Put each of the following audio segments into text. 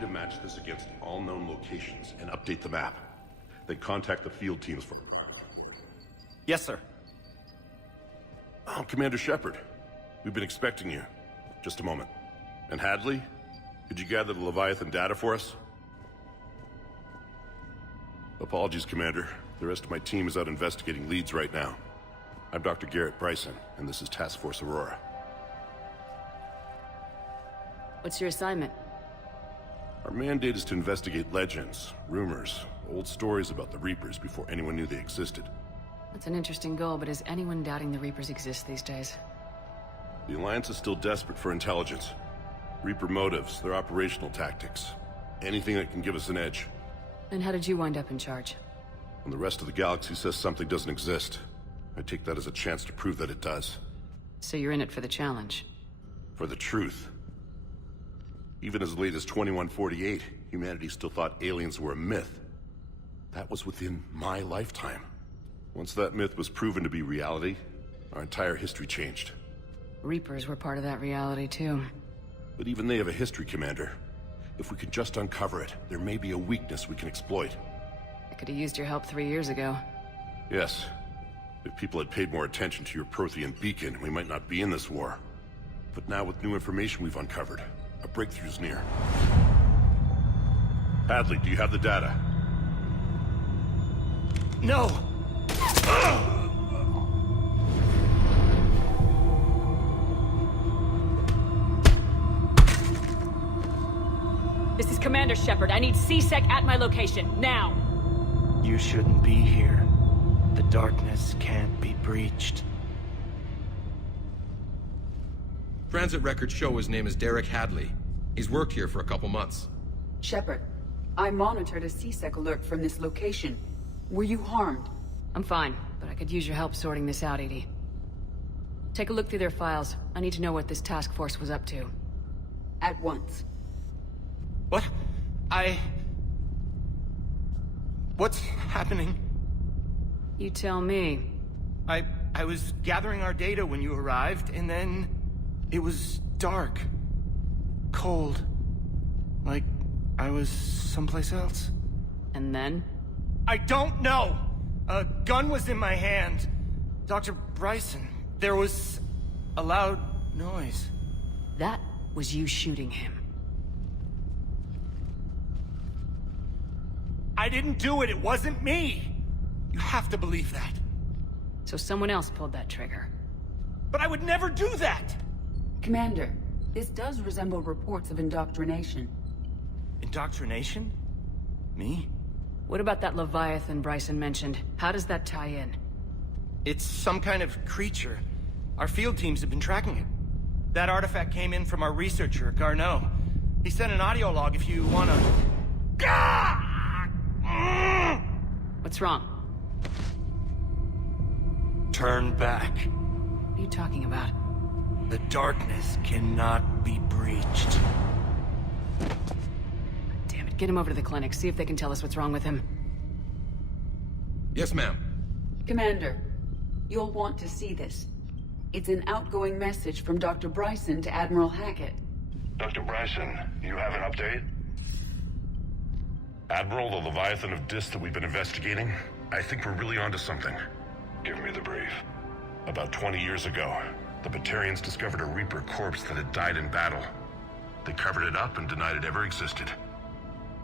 you to match this against all known locations and update the map. Then contact the field teams for... Yes, sir. Oh, Commander Shepard. We've been expecting you. Just a moment. And Hadley? Could you gather the Leviathan data for us? Apologies, Commander. The rest of my team is out investigating leads right now. I'm Dr. Garrett Bryson, and this is Task Force Aurora. What's your assignment? Our mandate is to investigate legends, rumors, old stories about the Reapers before anyone knew they existed. That's an interesting goal, but is anyone doubting the Reapers exist these days? The Alliance is still desperate for intelligence. Reaper motives, their operational tactics. Anything that can give us an edge. And how did you wind up in charge? When the rest of the galaxy says something doesn't exist, I take that as a chance to prove that it does. So you're in it for the challenge? For the truth. Even as late as 2148, humanity still thought aliens were a myth. That was within my lifetime. Once that myth was proven to be reality, our entire history changed. Reapers were part of that reality, too. But even they have a history, Commander. If we can just uncover it, there may be a weakness we can exploit. I could have used your help 3 years ago. Yes. If people had paid more attention to your Prothean beacon, we might not be in this war. But now with new information we've uncovered, a breakthrough's near. Hadley, do you have the data? No! This is Commander Shepard. I need C-Sec at my location, now! You shouldn't be here. The darkness can't be breached. Transit records show his name is Derek Hadley. He's worked here for a couple months. Shepard, I monitored a C-Sec alert from this location. Were you harmed? I'm fine, but I could use your help sorting this out, Edie. Take a look through their files. I need to know what this task force was up to. At once. What? What's happening? You tell me. I was gathering our data when you arrived, and then... it was dark. Cold. Like I was someplace else. And then? I don't know! A gun was in my hand. Dr. Bryson, there was a loud noise. That was you shooting him. I didn't do it, it wasn't me! You have to believe that. So someone else pulled that trigger. But I would never do that! Commander, this does resemble reports of indoctrination. Indoctrination? Me? What about that Leviathan Bryson mentioned? How does that tie in? It's some kind of creature. Our field teams have been tracking it. That artifact came in from our researcher, Garneau. He sent an audio log if you wanna... What's wrong? Turn back. What are you talking about? The darkness cannot be breached. Damn it, get him over to the clinic. See if they can tell us what's wrong with him. Yes, ma'am. Commander, you'll want to see this. It's an outgoing message from Dr. Bryson to Admiral Hackett. Dr. Bryson, you have an update? Admiral, the Leviathan of Dis that we've been investigating, I think we're really onto something. Give me the brief. About 20 years ago, the Batarians discovered a Reaper corpse that had died in battle. They covered it up and denied it ever existed.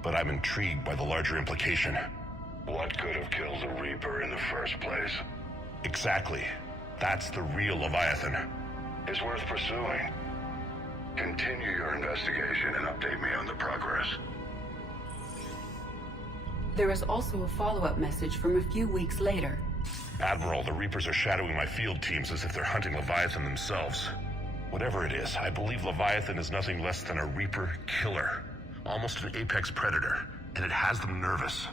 But I'm intrigued by the larger implication. What could have killed a Reaper in the first place? Exactly. That's the real Leviathan. It's worth pursuing. Continue your investigation and update me on the progress. There is also a follow-up message from a few weeks later. Admiral, the Reapers are shadowing my field teams as if they're hunting Leviathan themselves. Whatever it is, I believe Leviathan is nothing less than a Reaper killer. Almost an apex predator, and it has them nervous.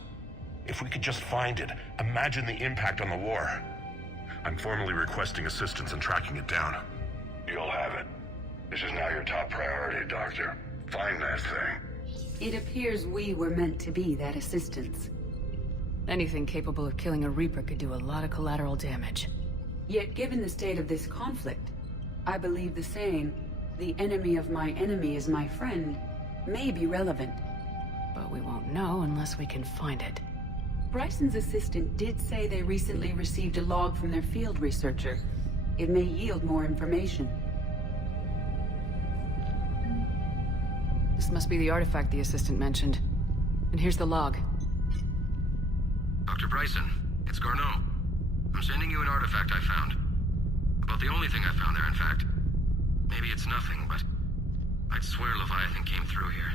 If we could just find it, imagine the impact on the war. I'm formally requesting assistance in tracking it down. You'll have it. This is now your top priority, Doctor. Find that thing. It appears we were meant to be that assistance. Anything capable of killing a Reaper could do a lot of collateral damage. Yet given the state of this conflict, I believe the saying, "The enemy of my enemy is my friend," may be relevant. but we won't know unless we can find it. Bryson's assistant did say they recently received a log from their field researcher. It may yield more information. This must be the artifact the assistant mentioned. And here's the log. Dr. Bryson, it's Garneau. I'm sending you an artifact I found. About the only thing I found there, in fact. Maybe it's nothing, but I'd swear Leviathan came through here.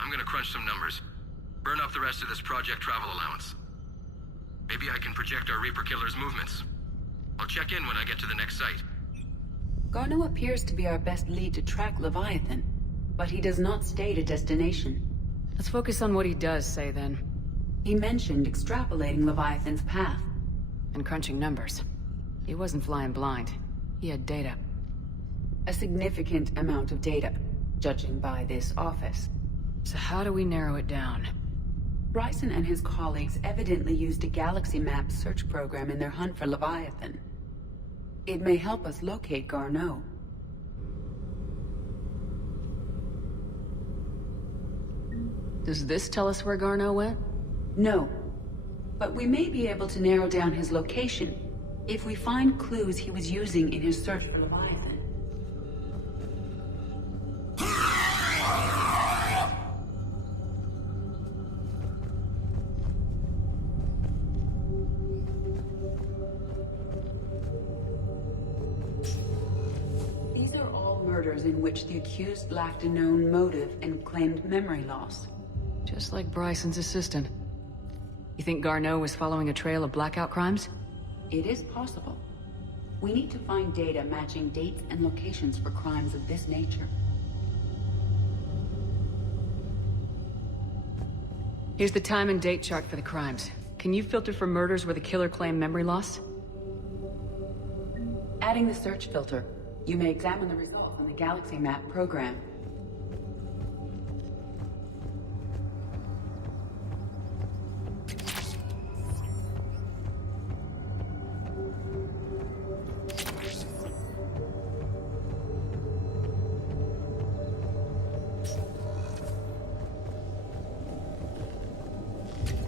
I'm gonna crunch some numbers. Burn up the rest of this project travel allowance. Maybe I can project our Reaper Killer's movements. I'll check in when I get to the next site. Garneau appears to be our best lead to track Leviathan, but he does not state a destination. Let's focus on what he does say, then. He mentioned extrapolating Leviathan's path. And crunching numbers. He wasn't flying blind. He had data. A significant amount of data, judging by this office. So how do we narrow it down? Bryson and his colleagues evidently used a galaxy map search program in their hunt for Leviathan. It may help us locate Garneau. Does this tell us where Garneau went? No. But we may be able to narrow down his location if we find clues he was using in his search for Leviathan. These are all murders in which the accused lacked a known motive and claimed memory loss. Just like Bryson's assistant. You think Garneau was following a trail of blackout crimes? It is possible. We need to find data matching dates and locations for crimes of this nature. Here's the time and date chart for the crimes. Can you filter for murders where the killer claimed memory loss? Adding the search filter, you may examine the results on the Galaxy Map program.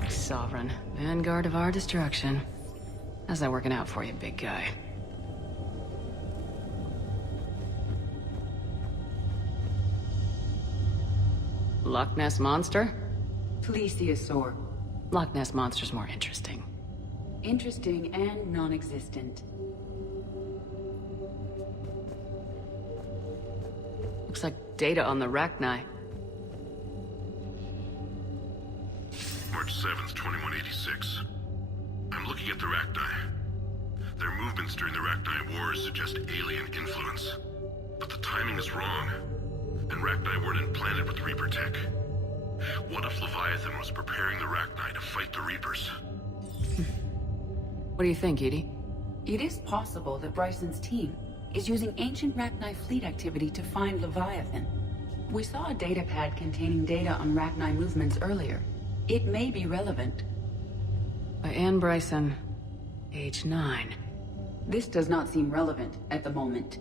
Sovereign, vanguard of our destruction. How's that working out for you, big guy? Loch Ness Monster? Plesiosaur. Loch Ness Monster's more interesting. Interesting and non-existent. Looks like data on the Rachni. March 7th, 2186. I'm looking at the Rachni. Their movements during the Rachni Wars suggest alien influence. But the timing is wrong. And Rachni weren't implanted with Reaper tech. What if Leviathan was preparing the Rachni to fight the Reapers? What do you think, Edie? It is possible that Bryson's team is using ancient Rachni fleet activity to find Leviathan. We saw a datapad containing data on Rachni movements earlier. It may be relevant. By Anne Bryson, age 9. This does not seem relevant at the moment.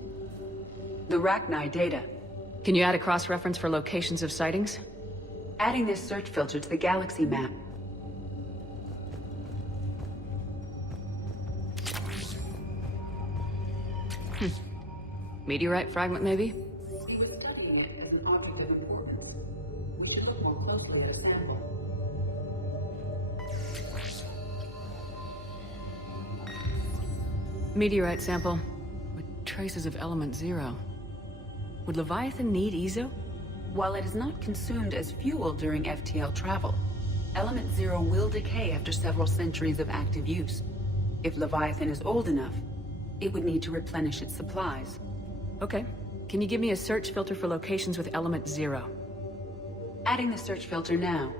The Rachni data. Can you add a cross-reference for locations of sightings? Adding this search filter to the Galaxy Map. Meteorite fragment, maybe? He was studying it as an object of importance. We should look more closely at a sample. Meteorite sample with traces of element 0. Would Leviathan need EZO? While it is not consumed as fuel during FTL travel, Element 0 will decay after several centuries of active use. If Leviathan is old enough, it would need to replenish its supplies. Okay. Can you give me a search filter for locations with element 0? Adding the search filter now.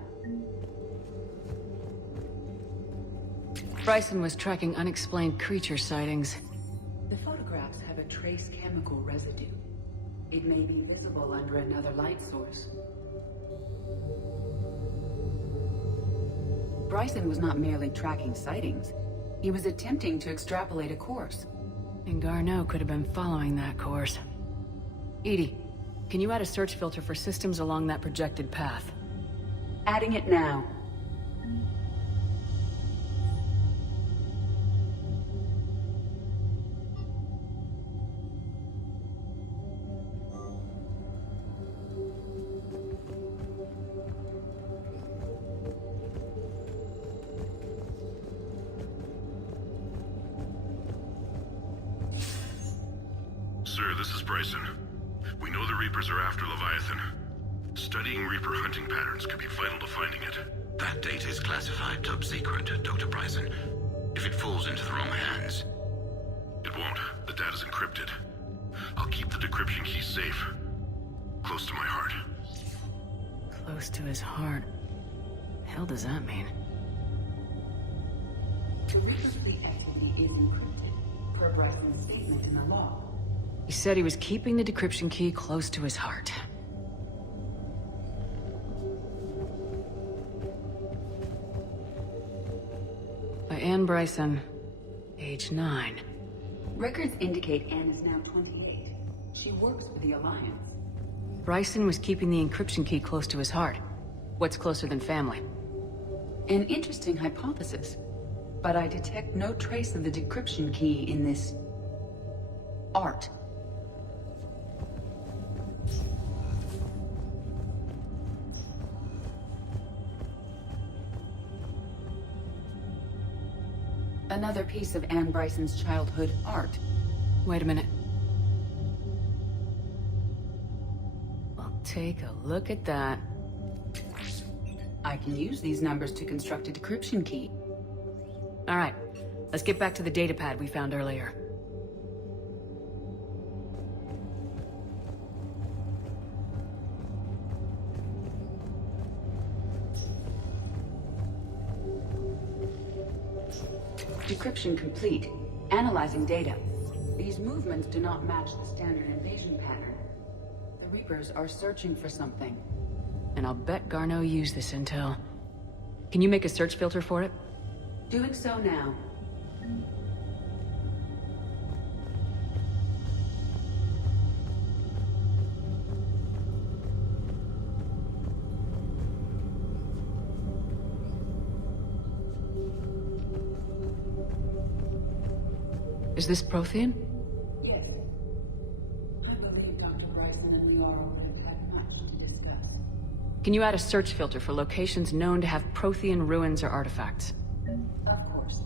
Bryson was tracking unexplained creature sightings. The photographs have a trace chemical residue. It may be visible under another light source. Bryson was not merely tracking sightings. He was attempting to extrapolate a course. And Garneau could have been following that course. Edie, Can you add a search filter for systems along that projected path? Adding it now. Sir, this is Bryson. We know the Reapers are after Leviathan. Studying Reaper hunting patterns could be vital to finding it. That data is classified top secret, Dr. Bryson. If it falls into the wrong hands... It won't. The data's encrypted. I'll keep the decryption key safe. Close to my heart. Close to his heart. The hell does that mean? The Reaper's fleet activity is encrypted, per Bryson's statement in the law. He said he was keeping the decryption key close to his heart. By Anne Bryson, age 9. Records indicate Anne is now 28. She works for the Alliance. Bryson was keeping the encryption key close to his heart. What's closer than family? An interesting hypothesis, but I detect no trace of the decryption key in this... art. Another piece of Anne Bryson's childhood art. Wait a minute. Well, take a look at that. I can use these numbers to construct a decryption key. All right, let's get back to the datapad we found earlier. Decryption complete. Analyzing data. These movements do not match the standard invasion pattern. The Reapers are searching for something. And I'll bet Garneau used this intel. Can you make a search filter for it? Doing so now. Is this Prothean? Yes. I believe Dr. Bryson and Leora would have had much to discuss. Can you add a search filter for locations known to have Prothean ruins or artifacts? Of course.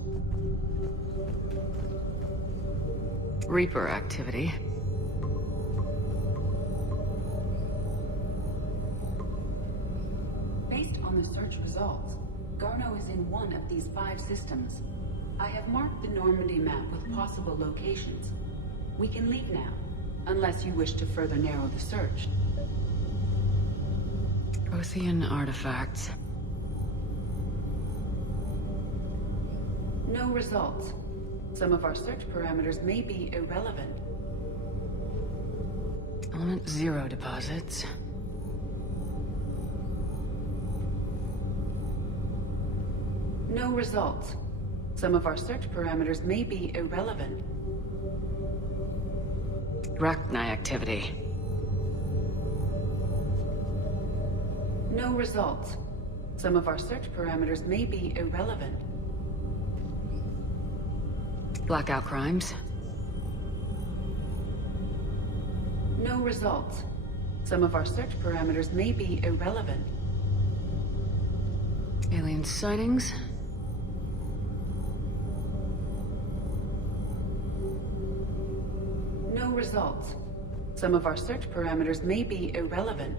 Reaper activity. Based on the search results, Garneau is in one of these 5 systems. I have marked the Normandy map with possible locations. We can leave now, unless you wish to further narrow the search. Prothean artifacts. No results. Some of our search parameters may be irrelevant. Element 0 deposits. No results. Some of our search parameters may be irrelevant. Rachni activity. No results. Some of our search parameters may be irrelevant. Blackout crimes. No results. Some of our search parameters may be irrelevant. Alien sightings. No results. Some of our search parameters may be irrelevant.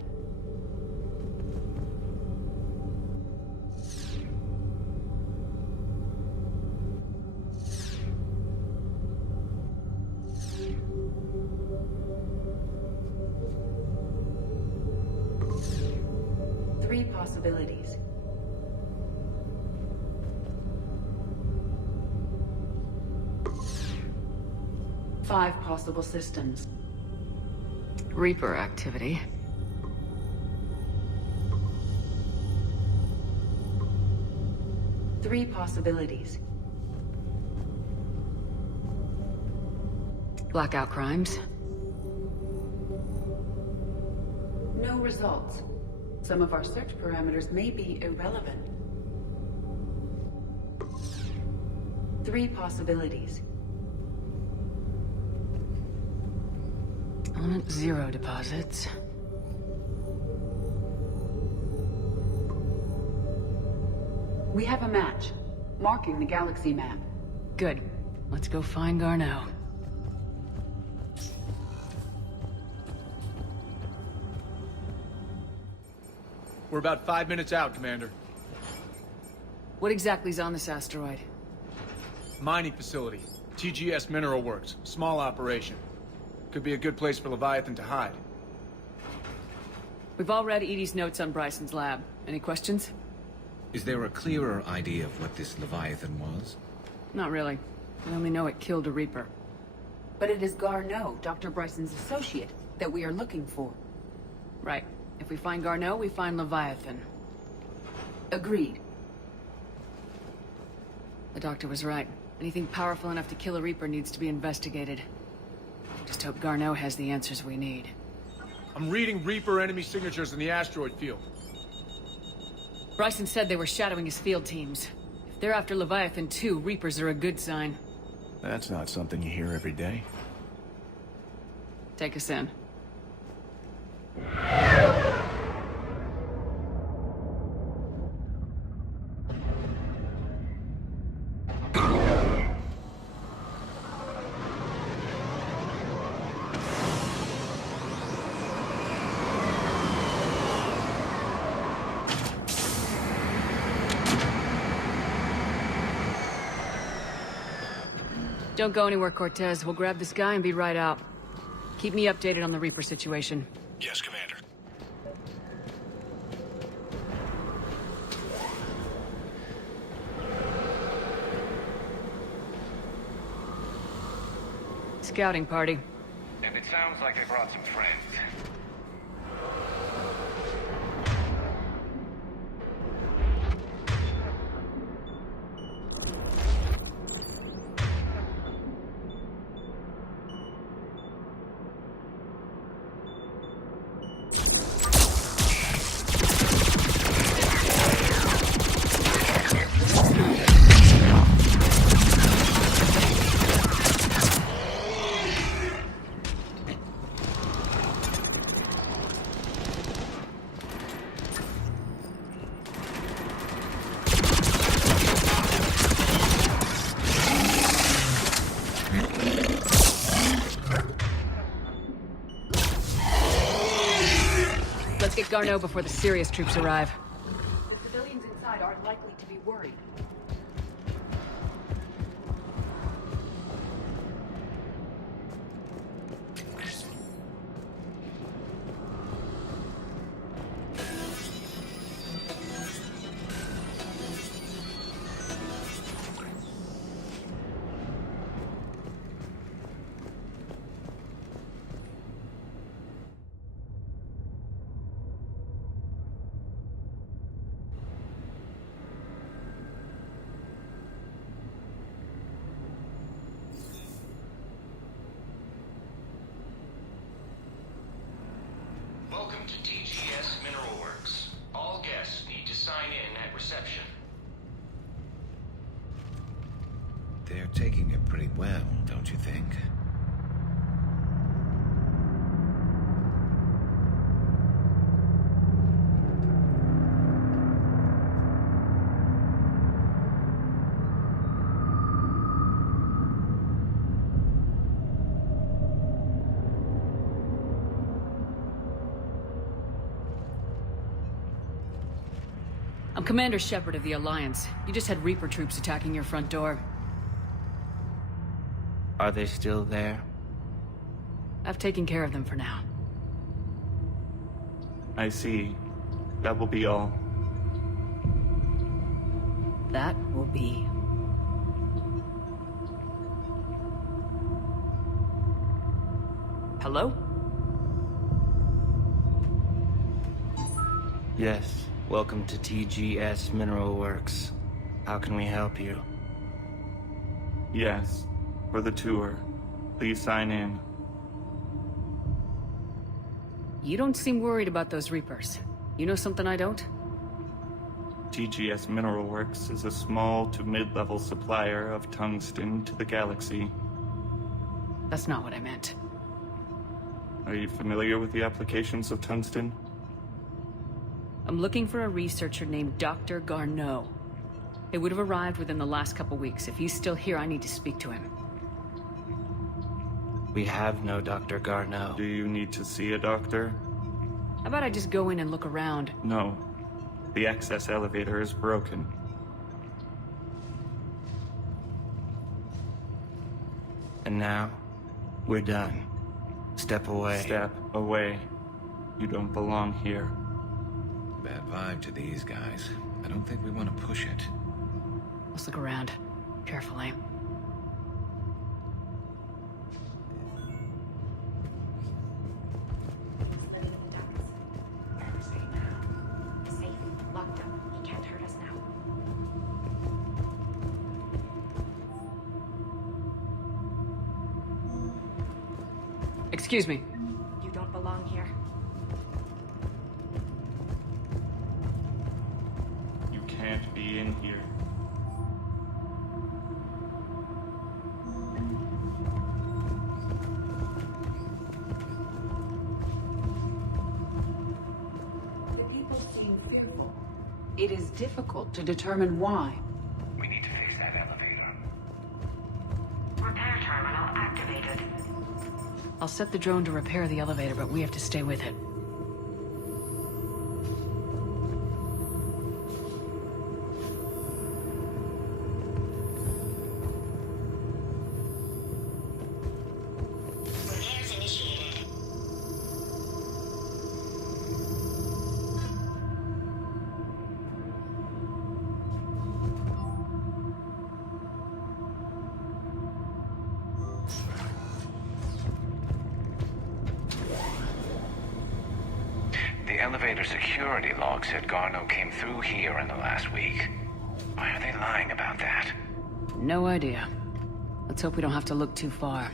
Three possibilities. Five possible systems. Reaper activity. Three possibilities. Blackout crimes. No results. Some of our search parameters may be irrelevant. 3 possibilities. Element 0 deposits. We have a match, marking the galaxy map. Good. Let's go find Garneau. We're about 5 minutes out, Commander. What exactly is on this asteroid? Mining facility. TGS Mineral Works. Small operation. Could be a good place for Leviathan to hide. We've all read Edie's notes on Bryson's lab. Any questions? Is there a clearer idea of what this Leviathan was? Not really. We only know it killed a Reaper. But it is Garneau, Dr. Bryson's associate, that we are looking for. Right. If we find Garneau, we find Leviathan. Agreed. The doctor was right. Anything powerful enough to kill a Reaper needs to be investigated. Just hope Garneau has the answers we need. I'm reading Reaper enemy signatures in the asteroid field. Bryson said they were shadowing his field teams. If they're after Leviathan too, Reapers are a good sign. That's not something you hear every day. Take us in. Don't go anywhere, Cortez. We'll grab this guy and be right out. Keep me updated on the Reaper situation. Yes, Commander. Scouting party. And it sounds like I brought some friends. Let's get Garneau before the serious troops arrive. The civilians inside aren't likely to be worried. Welcome to TGS Mineral Works. All guests need to sign in at reception. They're taking it pretty well, don't you think? I'm Commander Shepard of the Alliance. You just had Reaper troops attacking your front door. Are they still there? I've taken care of them for now. I see. That will be all. That will be. Hello? Yes. Welcome to TGS Mineral Works. How can we help you? Yes. For the tour. Please sign in. You don't seem worried about those Reapers. You know something I don't? TGS Mineral Works is a small to mid-level supplier of tungsten to the galaxy. That's not what I meant. Are you familiar with the applications of tungsten? I'm looking for a researcher named Dr. Garneau. He would have arrived within the last couple weeks. If he's still here, I need to speak to him. We have no Dr. Garneau. Do you need to see a doctor? How about I just go in and look around? No. The access elevator is broken. And now, we're done. Step away. Step away. You don't belong here. Bad vibe to these guys. I don't think we want to push it. Let's look around. Carefully. Excuse me. You don't belong here. You can't be in here. The people seem fearful. It is difficult to determine why. We need to fix that elevator. Repair terminal activated. I'll set the drone to repair the elevator, but we have to stay with it. Repairs initiated. The elevator security log said Garneau came through here in the last week. Why are they lying about that? No idea. Let's hope we don't have to look too far.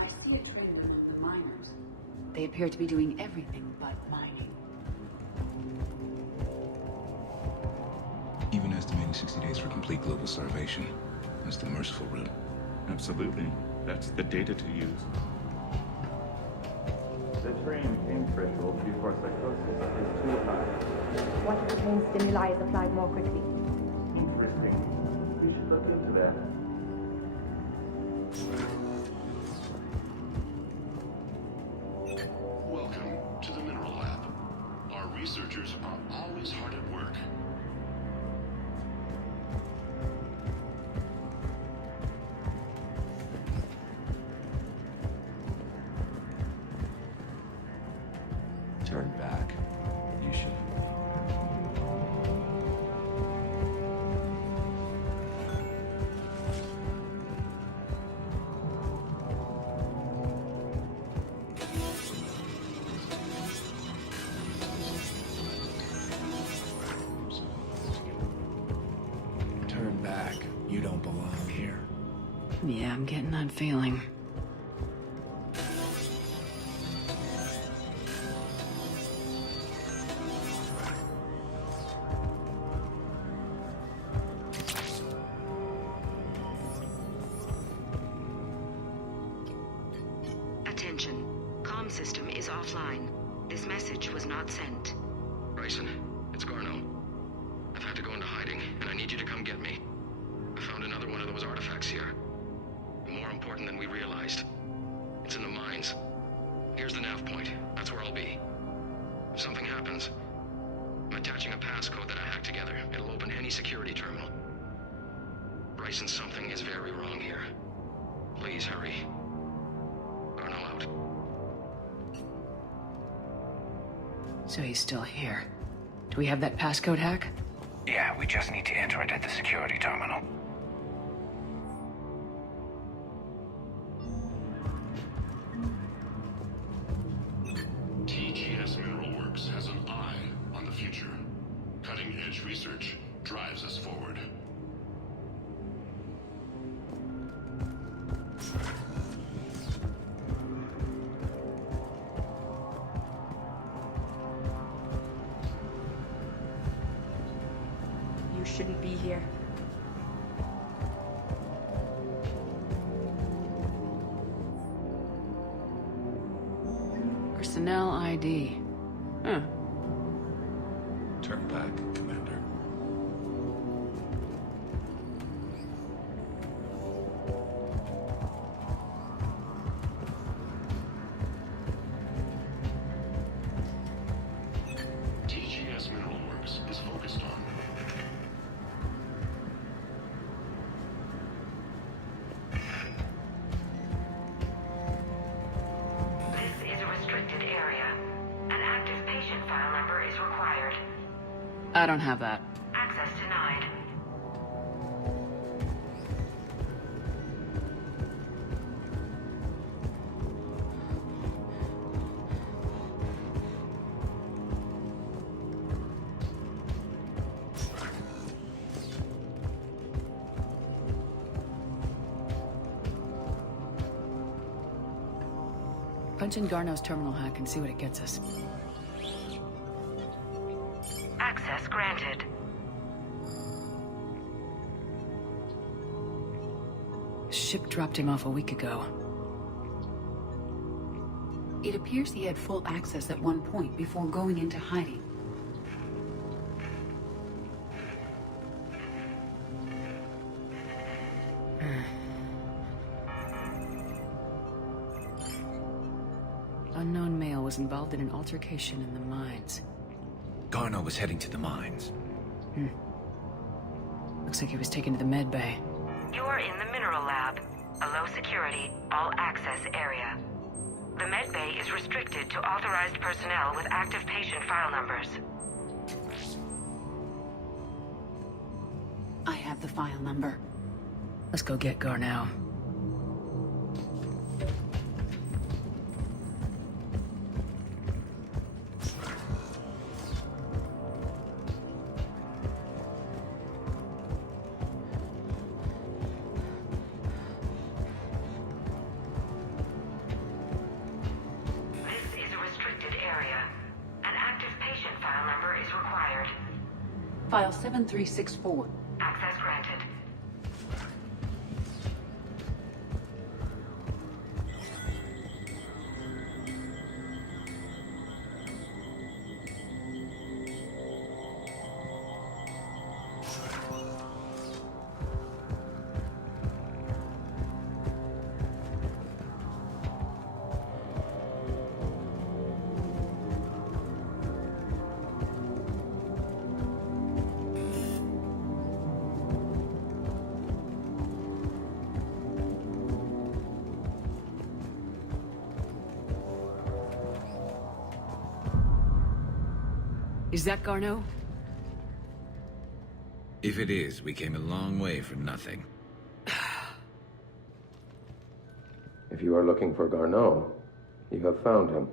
I see a trend among the miners. They appear to be doing everything but mining. Even estimating 60 days for complete global starvation. That's the merciful route. Absolutely. That's the data to use. The train pain threshold before psychosis is too high. What if the pain stimuli is applied more quickly? Interesting. We should look into that. Welcome to the Mineral Lab. Our researchers are always hard at work. Turn back. You should. Turn back. You don't belong here. Yeah, I'm getting that feeling. Attention. Comm system is offline. This message was not sent. Bryson, it's Garneau. I've had to go into hiding, and I need you to come get me. I found another one of those artifacts here. More important than we realized. It's in the mines. Here's the nav point. That's where I'll be. If something happens, I'm attaching a passcode that I hacked together. It'll open any security terminal. Bryson, something is very wrong here. Please hurry. Garneau out. So he's still here. Do we have that passcode hack? Yeah, we just need to enter it at the security terminal. TGS Mineral Works has an eye on the future. Cutting-edge research drives us forward. You shouldn't be here. Personnel ID. Huh. Turn back, Commander. TGS Mineral Works is focused on This is a restricted area. An active patient file number is required. I don't have that. Access denied. Punch in Garneau's terminal hack and see what it gets us. Access granted. Ship dropped him off a week ago. It appears he had full access at one point before going into hiding. Unknown male was involved in an altercation in the mines. Garneau was heading to the mines. Looks like he was taken to the med bay. You are in the mineral lab, a low security, all access area. The med bay is restricted to authorized personnel with active patient file numbers. I have the file number. Let's go get Garneau. This is a restricted area. An active patient file number is required. File 7364. Access granted. Is that Garneau? If it is, we came a long way for nothing. If you are looking for Garneau, you have found him.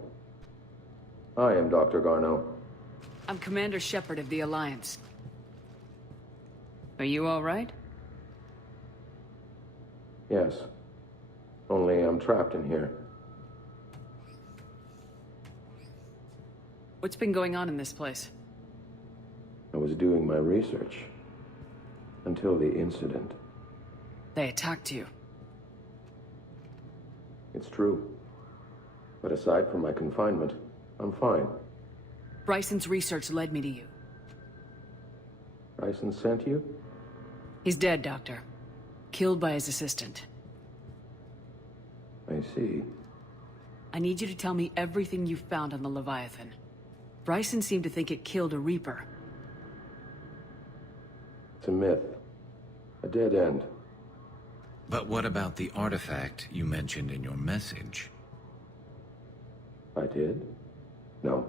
I am Dr. Garneau. I'm Commander Shepard of the Alliance. Are you all right? Yes. Only I'm trapped in here. What's been going on in this place? I was doing my research. Until the incident. They attacked you. It's true. But aside from my confinement, I'm fine. Bryson's research led me to you. Bryson sent you? He's dead, Doctor. Killed by his assistant. I see. I need you to tell me everything you found on the Leviathan. Bryson seemed to think it killed a Reaper. It's a myth. A dead end. But what about the artifact you mentioned in your message? I did? No.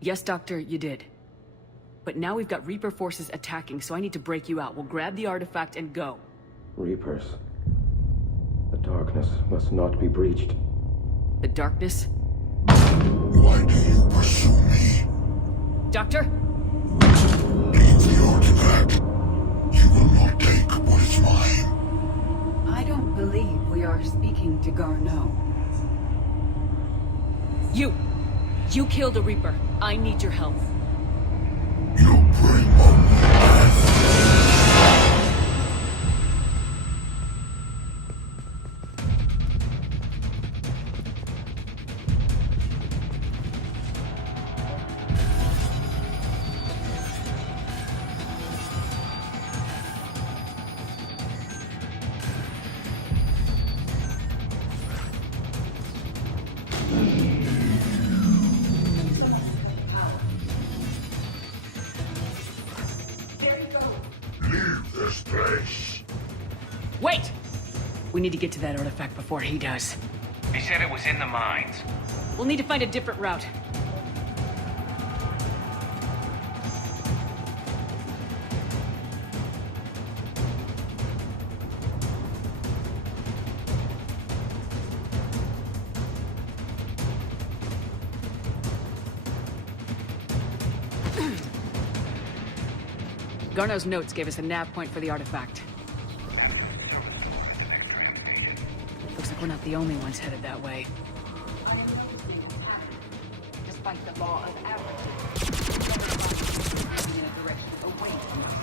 Yes, Doctor, you did. But now we've got Reaper forces attacking, so I need to break you out. We'll grab the artifact and go. Reapers. The darkness must not be breached. The darkness? Why do you pursue me? Doctor? Leave the artifact. You will not take what is mine. I don't believe we are speaking to Garneau. You killed a Reaper. I need your help. You bring only death. Wait! We need to get to that artifact before he does. He said it was in the mines. We'll need to find a different route. Garneau's notes gave us a nav point for the artifact. Looks like we're not the only ones headed that way. Despite the law of averages, in a direction away from us.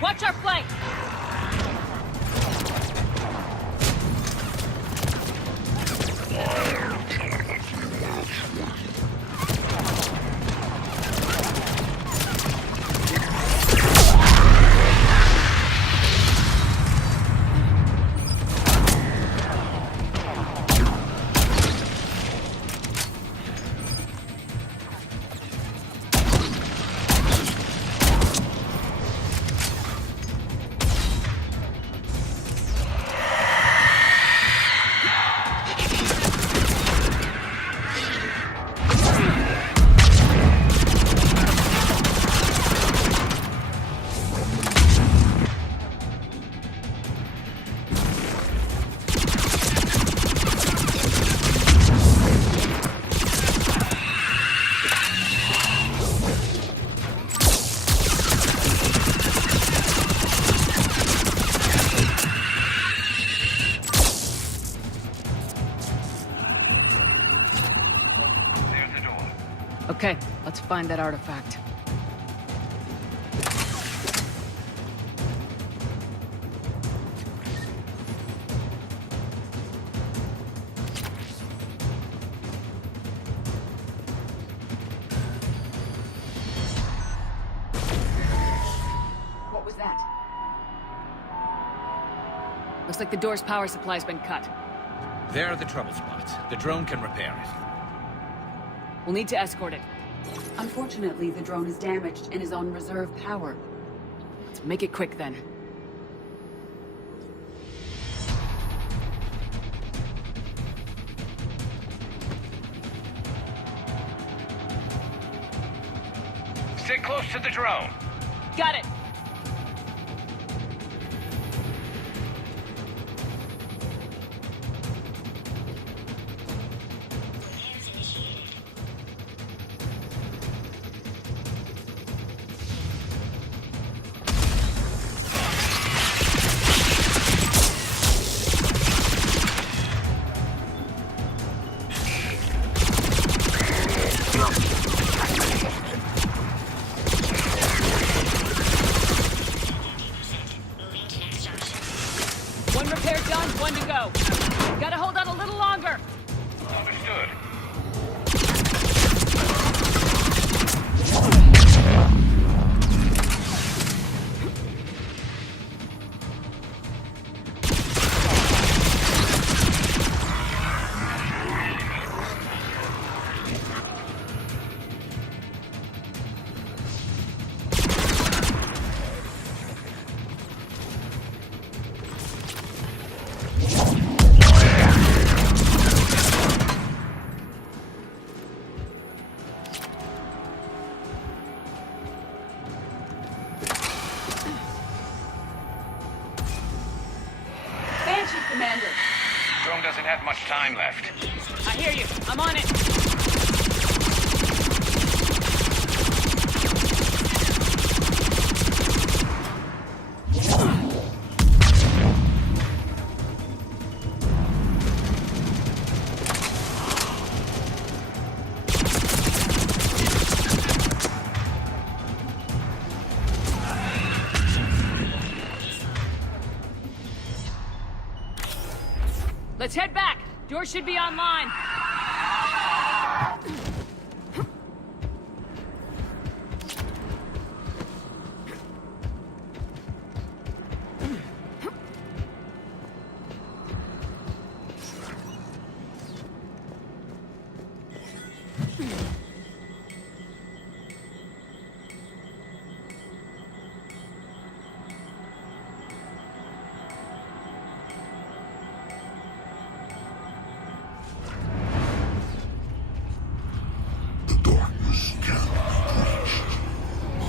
Watch our flank! Okay, let's find that artifact. What was that? Looks like the door's power supply's been cut. There are the trouble spots. The drone can repair it. We'll need to escort it. Unfortunately, the drone is damaged and is on reserve power. Let's make it quick then. Sit close to the drone. Got it! hasn't had much time left. I hear you. I'm on it. Let's head back. Door should be online.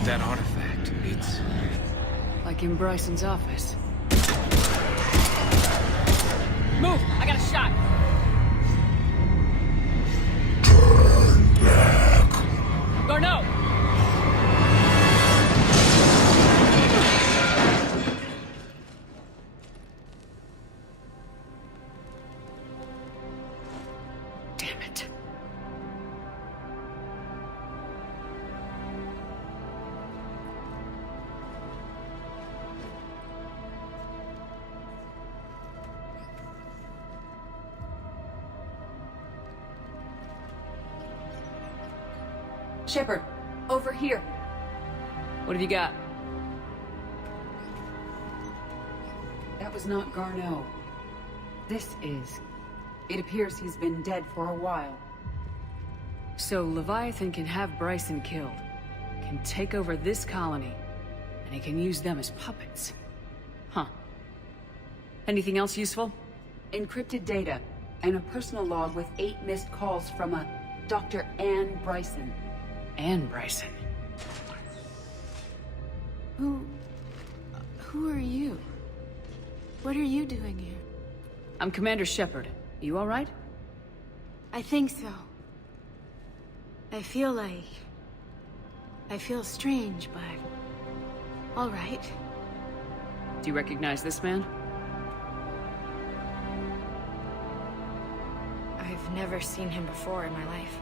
That artifact, it's... Like in Bryson's office. Move! I got a shot! Turn back. Garneau! Damn it. Shepard, over here. What have you got? That was not Garneau. This is. It appears he's been dead for a while. So Leviathan can have Bryson killed, can take over this colony, and he can use them as puppets. Huh. Anything else useful? Encrypted data, and a personal log with 8 missed calls from a Dr. Ann Bryson. Ann Bryson. Who are you? What are you doing here? I'm Commander Shepard. You all right? I think so. I feel strange, but... all right. Do you recognize this man? I've never seen him before in my life.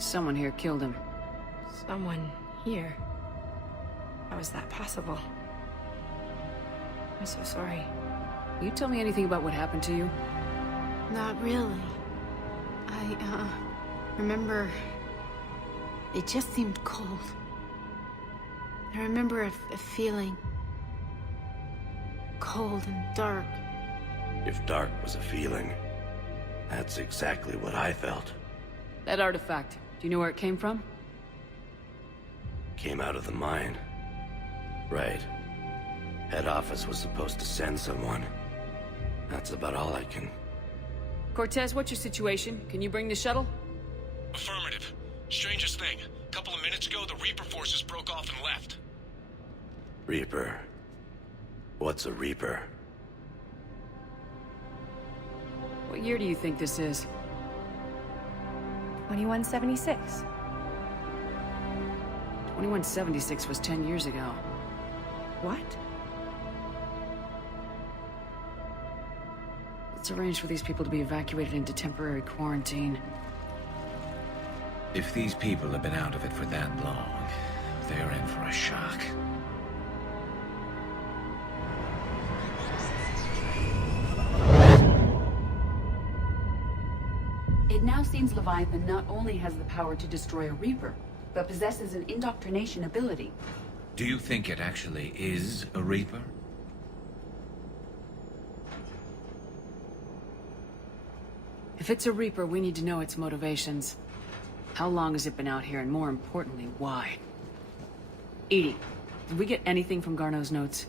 Someone here killed him. Someone here? How is that possible? I'm so sorry. You tell me anything about what happened to you? Not really. I, remember... it just seemed cold. I remember a feeling... cold and dark. If dark was a feeling, that's exactly what I felt. That artifact, do you know where it came from? Came out of the mine. Right. Head office was supposed to send someone. That's about all I can... Cortez, what's your situation? Can you bring the shuttle? Affirmative. Strangest thing. A couple of minutes ago, the Reaper forces broke off and left. Reaper. What's a Reaper? What year do you think this is? 2176. 2176 was 10 years ago. What? Let's arrange for these people to be evacuated into temporary quarantine. If these people have been out of it for that long, they're in for a shock. It now seems Leviathan not only has the power to destroy a Reaper, but possesses an indoctrination ability. Do you think it actually is a Reaper? If it's a Reaper, we need to know its motivations. How long has it been out here, and more importantly, why? Edie, did we get anything from Garneau's notes?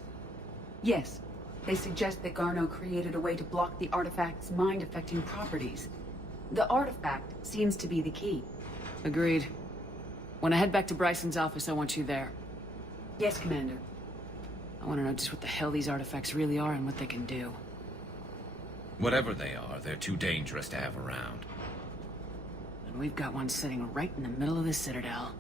Yes. They suggest that Garneau created a way to block the artifact's mind-affecting properties. The artifact seems to be the key. Agreed. When I head back to Bryson's office, I want you there. Yes, Commander. I want to know just what the hell these artifacts really are and what they can do. Whatever they are, they're too dangerous to have around. And we've got one sitting right in the middle of the Citadel.